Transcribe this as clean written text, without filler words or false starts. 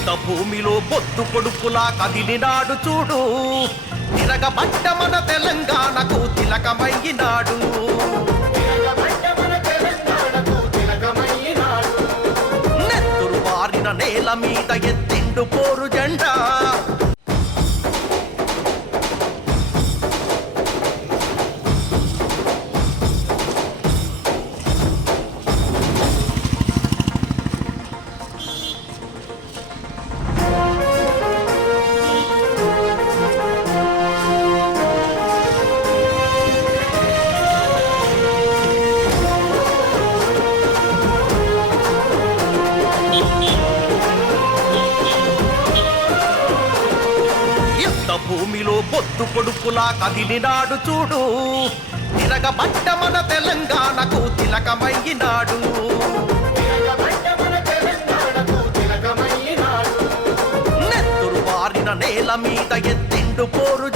యుద్ధ భూమిలో పొద్దు పొడుపులా కదిలినాడు చూడు, తిరగబడ్డ మన తెలంగాణకు తిలకమయ్యినాడు. నెత్తురు బారిన నేల మీద ఎత్తిండు పోరు జెండా. భూమిలో పొద్దు పొడుపులా కదిలినాడు చూడు, తిరగబడ్డ మన తెలంగాణకు తిలకమయ్యినాడు. నెత్తురు బారిన నేల మీద ఎత్తిండు పోరు